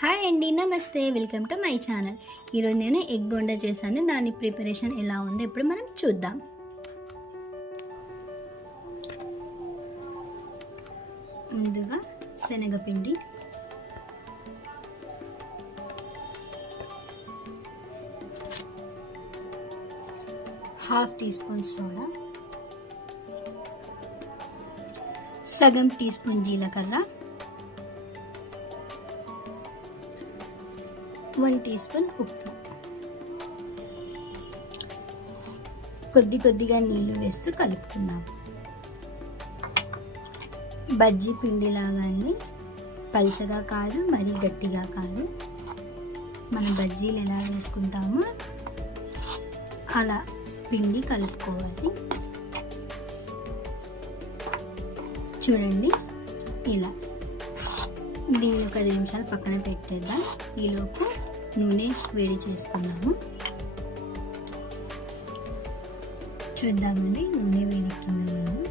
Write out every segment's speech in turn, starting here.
Hi అండి, నమస్తే, welcome to my channel. ఈరోజు నేను ఎగ్ బోండా చేశాను. దాని ప్రిపరేషన్ ఎలా ఉందో ఇప్పుడు మనం చూద్దాం. ముందుగా శనగపిండి, హాఫ్ టీ స్పూన్ సోడా, సగం టీ స్పూన్ జీలకర్ర, 1 టీ స్పూన్ ఉప్పు, కొద్దిగా నీళ్లు వేస్తూ కలుపుకుందాం. బజ్జీ పిండి లాగానే పల్చగా కాదు, మరీ గట్టిగా కాదు. మనం బజ్జీలు ఎలా వేసుకుంటామో అలా పిండి కలుపుకోవాలి. చూడండి, ఇలా. దీన్ని ఒక 5 నిమిషాలు పక్కన పెట్టేద్దాం. ఈలోపు నూనె వేడి చేసుకుందాము. చూద్దామండి నూనె వేడెక్కిందో లేదో.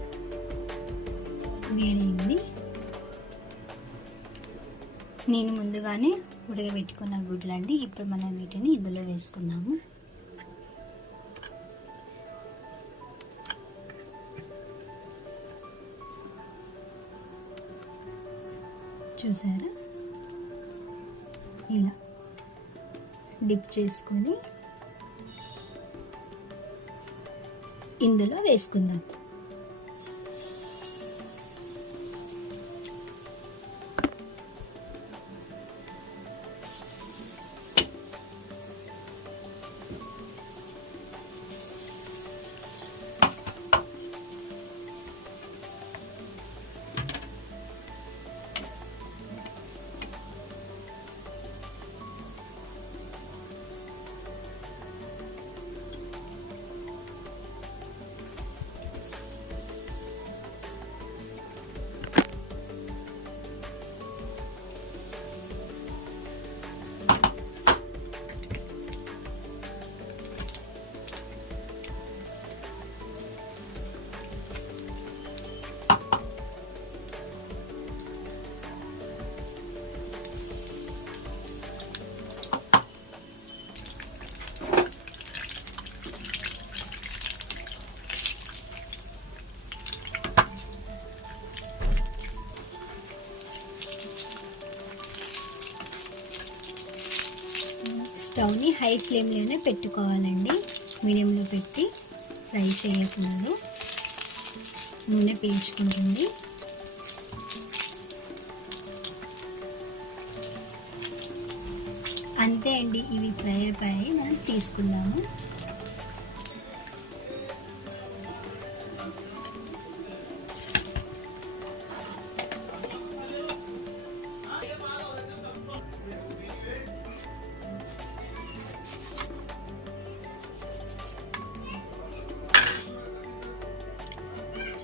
వేడైంది. నేను ముందుగానే ఉడకబెట్టుకున్న గుడ్లండి. ఇప్పుడు మనం వీటిని ఇందులో వేసుకుందాము. చూసారా, ఇలా డిప్ చేసుకొని ఇందులో వేసుకుందాం. స్టవ్ని హై ఫ్లేమ్లోనే పెట్టుకోవాలండి. మీడియంలో పెట్టి ఫ్రై చేయకూడదు, నూనె పీల్చుకుంటుంది. అంతే అండి, ఇవి ఫ్రై అయిపోయి మనం తీసుకుందాము.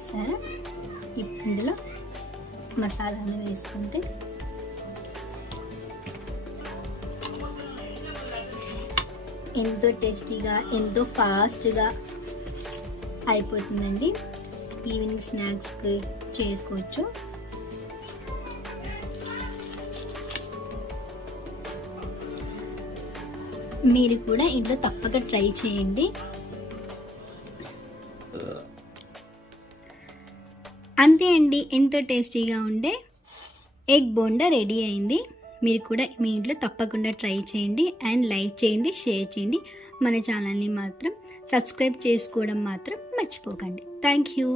సరే, ఇందులో మసాలాను వేసుకుంటే ఎంతో టేస్టీగా, ఎంతో ఫాస్ట్గా అయిపోతుందండి. ఈవినింగ్ స్నాక్స్కి చేసుకోవచ్చు. మీరు కూడా ఇంట్లో తప్పక ట్రై చేయండి. అంతే అండి, ఎంతో టేస్టీగా ఉండే ఎగ్ బోండా రెడీ అయింది. మీరు కూడా మీ ఇంట్లో తప్పకుండా ట్రై చేయండి అండ్ లైక్ చేయండి, షేర్ చేయండి. మన ఛానల్ని మాత్రం సబ్స్క్రైబ్ చేసుకోవడం మాత్రం మర్చిపోకండి. Thank you.